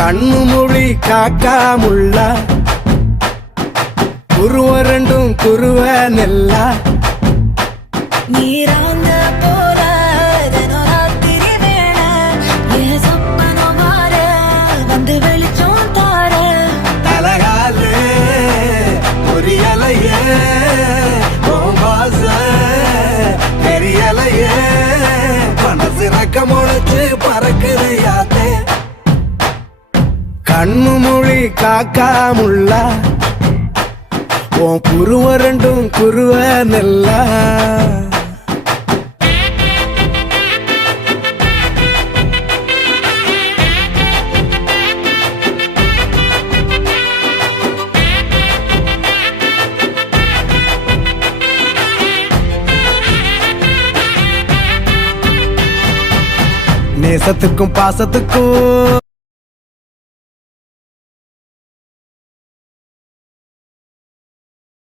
கண்ணு மொழி காக்காமுள்ள குருவ ரெண்டும் குருவ நெல்லா நீராங்க போல தினராத்திரி வேண என் சொப்பனம் மாற வந்து வெளிச்சம் தார தலகாலே பொரியலையே வாச பெரியலையே மனசு ரக்க முளைச்சு பறக்குது யாத்தே கண்ணு மொழி காக்காமுள்ள உன் குருவ ரெண்டும் குருவ நெல்லா நேசத்துக்கும் பாசத்துக்கும்